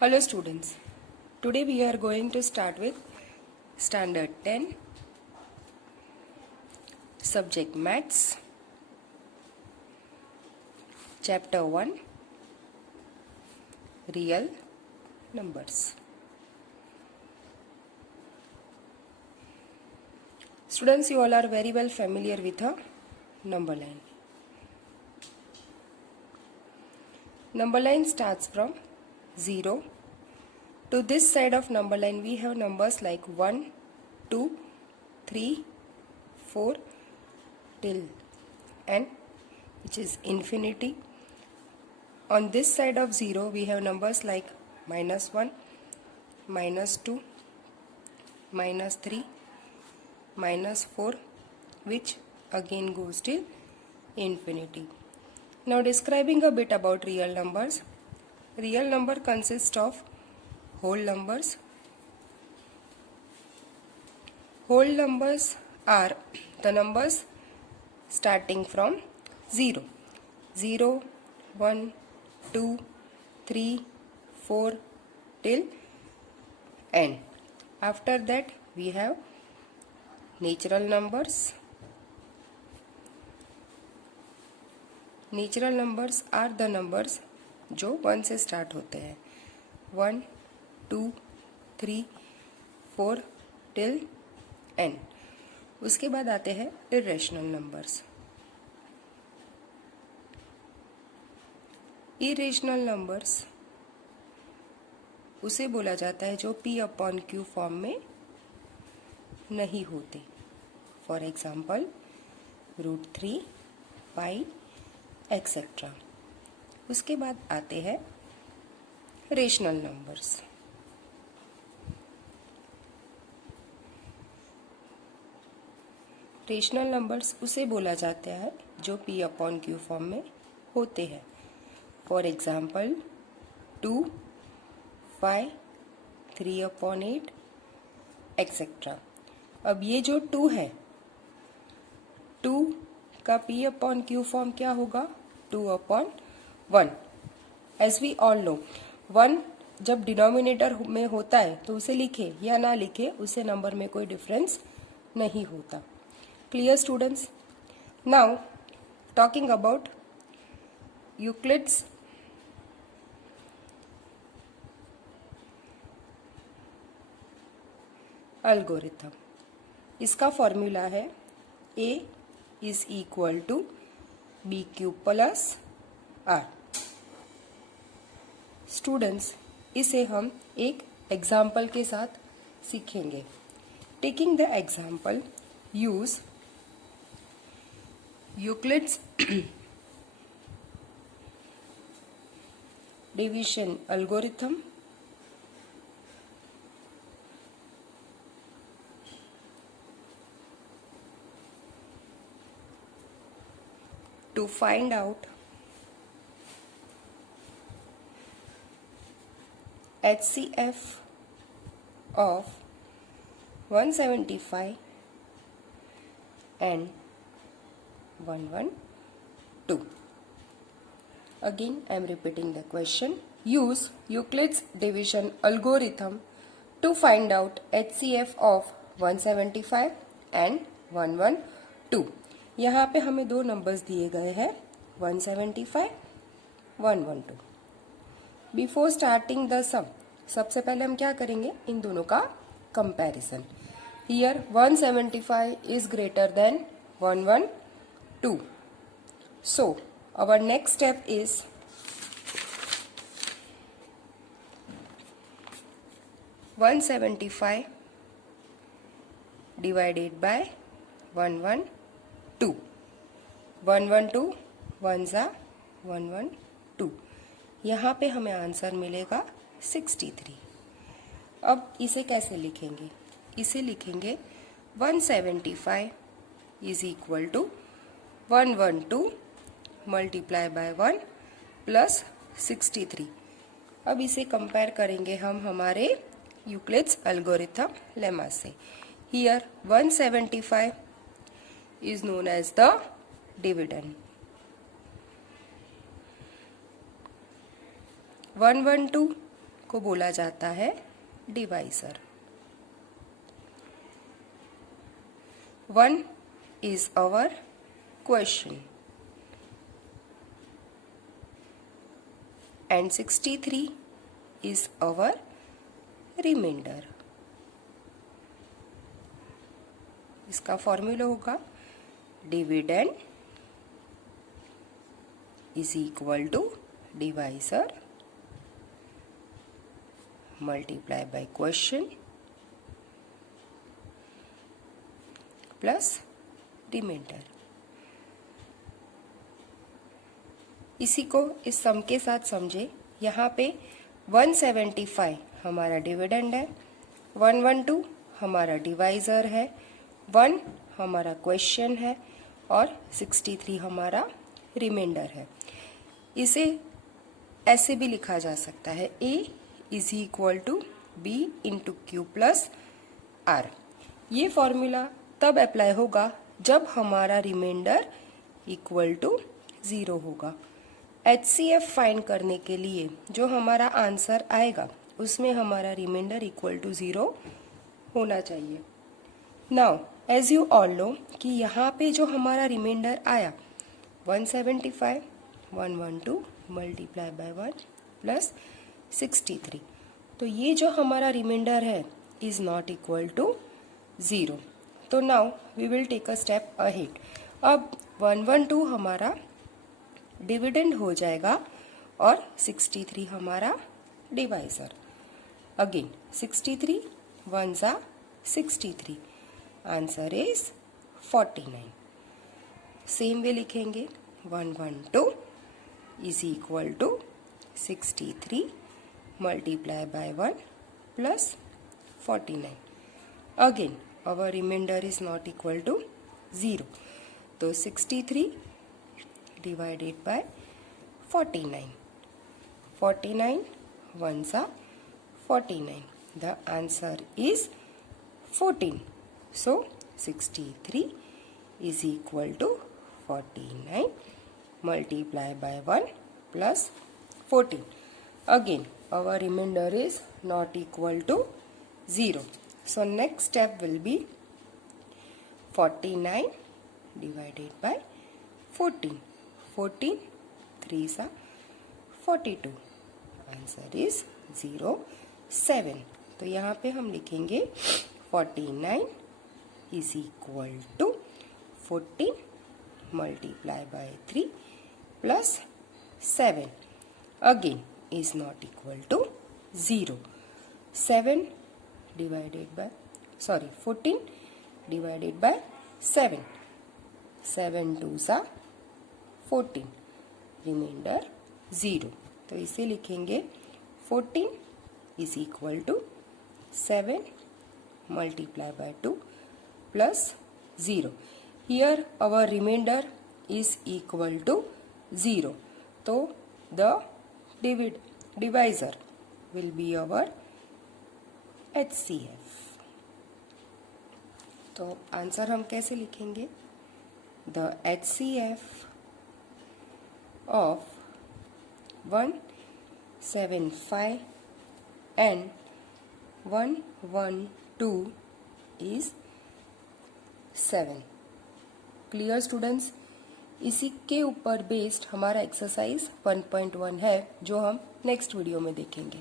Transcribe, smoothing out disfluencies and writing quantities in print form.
Hello students, today we are going to start with Standard 10, Subject Maths, Chapter 1, Real Numbers. Students, you all are very well familiar with a number line. Number line starts from 0. To this side of number line we have numbers like 1, 2, 3, 4 till n, which is infinity. On this side of 0 we have numbers like -1, -2, -3, -4, which again goes till infinity. Now describing a bit about real numbers. Real number consists of whole numbers. Whole numbers are the numbers starting from 0. 0, 1, 2, 3, 4 till n. After that we have natural numbers. Natural numbers are the numbers जो 1 से start होते हैं. 1, 2, 3, 4 till n. उसके बाद आते हैं irrational numbers. Irrational numbers उसे बोला जाता है जो p/q फॉर्म में नहीं होते. For example √3, pi etcetera. उसके बाद आते हैं रेशनल नंबर्स. रेशनल नंबर्स उसे बोला जाता है जो p/q फॉर्म में होते हैं. For example 2, 5, 3/8 etcetera. अब ये जो 2 है, 2 का p/q फॉर्म क्या होगा? 2/1. एज वी ऑल नो, 1 जब डिनोमिनेटर में होता है तो उसे लिखे या ना लिखे उससे नंबर में कोई डिफरेंस नहीं होता. Clear students? Now talking about Euclid's algorithm. इसका फॉर्मूला है a is equal to b³ plus r. Students, इसे हम एक एग्जाम्पल के साथ सीखेंगे. Taking the example, use Euclid's division algorithm to find out HCF of 175 and 112. Again I am repeating the question. Use Euclid's division algorithm to find out HCF of 175 and 112. यहाँ पे हमें दो नंबर्स दिए गए हैं 175, 112. बिफोर स्टार्टिंग द सम, सबसे पहले हम क्या करेंगे? इन दोनों का comparison. Here 175 is greater than 112. So our next step is (175) divided by 112. 112 1 जा 112. यहाँ पे हमें आंसर मिलेगा 63. अब इसे कैसे लिखेंगे? इसे लिखेंगे 175 is equal to 112 multiply by 1 plus 63. अब इसे कंपेयर करेंगे हम हमारे यूक्लिड्स एल्गोरिथम लेमा से. Here 175 is known as the dividend. 112 को बोला जाता है divisor. 1 is our question and 63 is our remainder। इसका फॉर्मूला होगा dividend is equal to divisor multiply by question plus reminder. इसी को इस सम के साथ समझे। यहाँ पे 175 हमारा डिविडेंड है, 112 हमारा डिवाइजर है, 1 हमारा क्वेश्चन है और 63 हमारा रिमाइंडर है। इसे ऐसे भी लिखा जा सकता है A is equal to B into Q plus R. ये फॉर्मूला तब अप्लाई होगा जब हमारा रिमाइंडर इक्वल टू 0 होगा। HCF फाइंड करने के लिए जो हमारा आंसर आएगा उसमें हमारा रिमाइंडर इक्वल टू 0 होना चाहिए। Now as you all know कि यहाँ पे जो हमारा रिमाइंडर आया 175 112 मल्टीप्लाई बाय 1 प्लस 63, तो ये जो हमारा रिमाइंडर है इज नॉट इक्वल टू 0। तो now we will take a step ahead. अब 112 हमारा डिविडेंड हो जाएगा और 63 हमारा डिवाइजर। अगेन 63 1 जा 63, आंसर इज 49। सेम वे लिखेंगे 112 is equal to 63 multiply by 1 plus 49। Again our remainder is not equal to 0, तो 63 divided by 49, 49 ones are 49, the answer is 14। so 63 is equal to 49 multiply by 1 plus 14। again our remainder is not equal to 0, so next step will be 49 divided by 14, 14 3s are 42, answer is 07। तो यहाँ पे हम लिखेंगे 49 is equal to 14 multiply by 3 plus 7, again is not equal to 0। 7 divided by 14 divided by 7, 7 2s are 14, reminder 0। तो इसे लिखेंगे 14 is equal to 7 multiply by 2 plus 0। here our remainder is equal to 0, तो the divisor will be our HCF। तो answer हम कैसे लिखेंगे? The HCF of 175 and 112 is 7। Clear students? इसी के ऊपर बेस्ड हमारा एक्सरसाइज 1.1 है जो हम नेक्स्ट वीडियो में देखेंगे।